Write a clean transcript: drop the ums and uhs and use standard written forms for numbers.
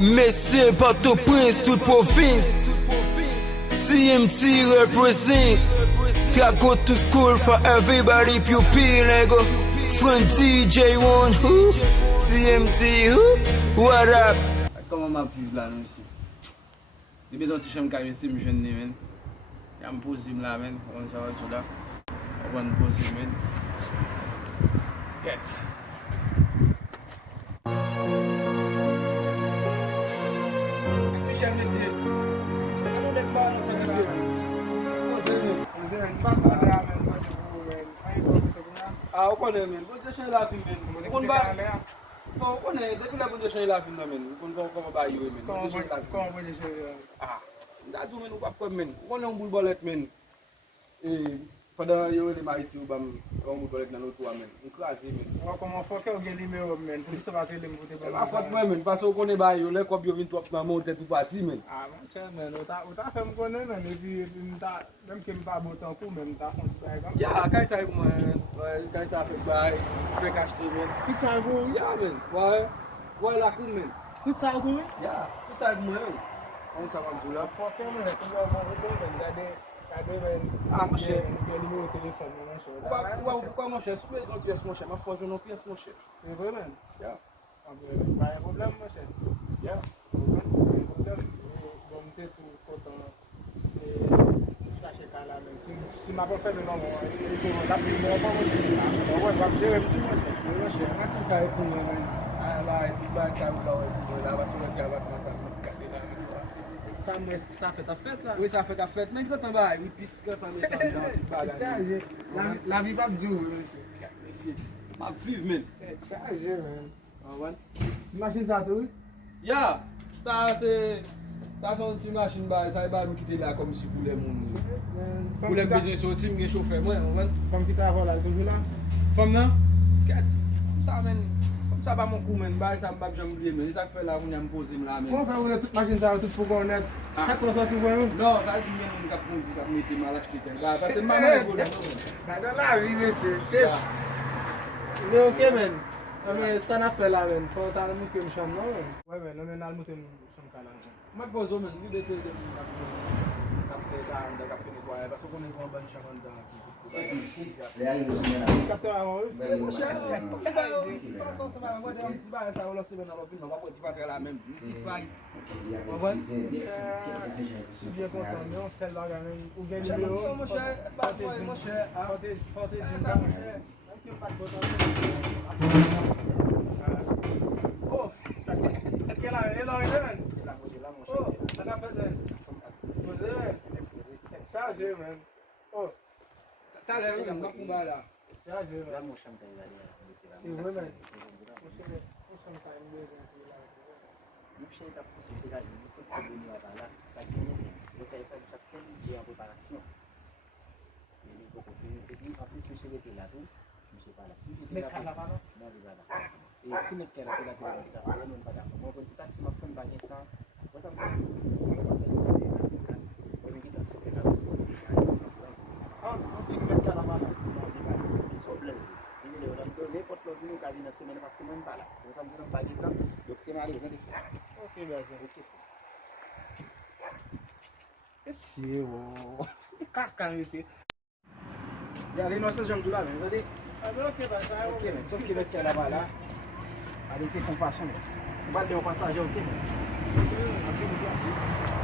Messieurs, Port-au-Prince, toute province. TMT represent. I go to school for everybody pupil, nigga. From DJ1, who? TMT, who? What up? Comment m'a vivre là, nous ici? Depuis que je suis ici, je suis venu. Je me pose là, on s'en va tout là. On va me poser, Get. Michel, monsieur. On est pas dans le monsieur. Ah, on connaît, men. Bon, je suis là, men. On va. On connaît, depuis la bonne je suis là, men. On va comment bailler, men. Comment vous dire? Ah, c'est tout, men. On va comme, men. On a un boule bolette, men. Et pendant que je suis marié, on va un boule bolette dans notre toit, men. On crase, men. Comment faut que vous ayez numéro, men? Pour ça va te le monter pour la faute, men. Parce qu'on connaît bailler, on est comme bien trop dans mon tête tout parti, men. Ah, men. On t'a fait me connaître, men. Et puis, même que je ne pas bon temps pour, men, t'as fait comme ça. Ya, quand ça moi, quand ça fait bail, fait acheter, men. Tout ça, vous? Ya, men. Ouais. Ouais, la cour, men. Tout ça, vous? Ya, tout ça, moi, on s'en va tout là. Faut que, men, tu vas voir, men. Ah, mon cher. Il y a le numéro de téléphone, mon cher. Pourquoi, mon cher? Si tu une pièce, mon cher, ma foi, je n'ai une pièce, mon cher. C'est vrai, men? Ya. Pas un problème, mon cher. Ya. Pas un problème. Bon, je suis tout content. Chercher par là, mais si ma pas fait le nom, il faut l'appeler mon pas, mon cher. Ouais, je vais gérer petit, mon cher. Mon cher, merci ça pour moi, man. Ah, là, et tout, ça, là, va sur le diable, comment ça va regarder là, Ça fait ta fête, là? oui, ça fait ta fête, mais quand on va, oui, puis quand on est dans La vie va dure, monsieur. ma vive, man. Chargé, man. Ah, ouais. Machine ça, tout? Ya, ça, c'est. Ça, c'est une petite machine, ça va nous quitter là comme si pour les gens. Pour les besoins sortir, je chauffeur, moi, on va. Comme qui t'a là, toujours là? Femme, non? Comme ça, man. Comme ça, pas mon coup, man. Ça m'a jamais oublié, mais ça fait là, on a me poser là, man. Comment faire toute machine ça, tout pour qu'on ait? Chaque fois, ça, tu vois, nous? Non, ça dit bien, on a posé, on a mis mal acheté. Parce que c'est ma mère qui dans la vie, monsieur. Mais ok, man. Mais ça n'a fait là, man. Faut t'aller monter une chambre, non? Ouais, man. On est allé monter une chambre là. moi, je pose, man. Nous décidons de faire ça, de faire nettoyer. Parce qu'on est en bonne chambre dedans. Capteur avant eux? Mon cher, de toute façon, ça va avoir un petit bail, ça va lancer dans l'opinion. On va pas faire la même. C'est pas. Je suis bien content, mais on sait là, ou bien numéro. Mon cher, mon cher. Oh, ça fait. Quelle heure est là, oh, ça n'a pas de. Posé, man. Chargé, man. Oh, t'as l'air de me combattre là. chargé, man. Là, mon champagne, là, C'est vrai, man. mon chien est à procéder là, il faut que nous là, ça vient, donc ça fait une en préparation. Il est beaucoup fini, et puis en plus, monsieur était là tout, monsieur pas là. Si il était là, non, il va là. Et si mes kères étaient là, il va là, non, pas d'accord. Moi, quand tu taxes ma femme, pas de temps, moi, ça me fait, Ah, on dit que mettre à la main. n'importe le venu qui vient la semaine parce que même pas là. Donc ça me donne pas de temps. Donc tu m'as arrivé de faire. Ok, merci. Ok. C'est bon. Caca, ici. Il y a les noces j'aime tout là, mais vous savez. Ok, bah ça. Ok, mais sauf que le qui est là-bas là. Allez, c'est son façon. On va le faire au passage, ok.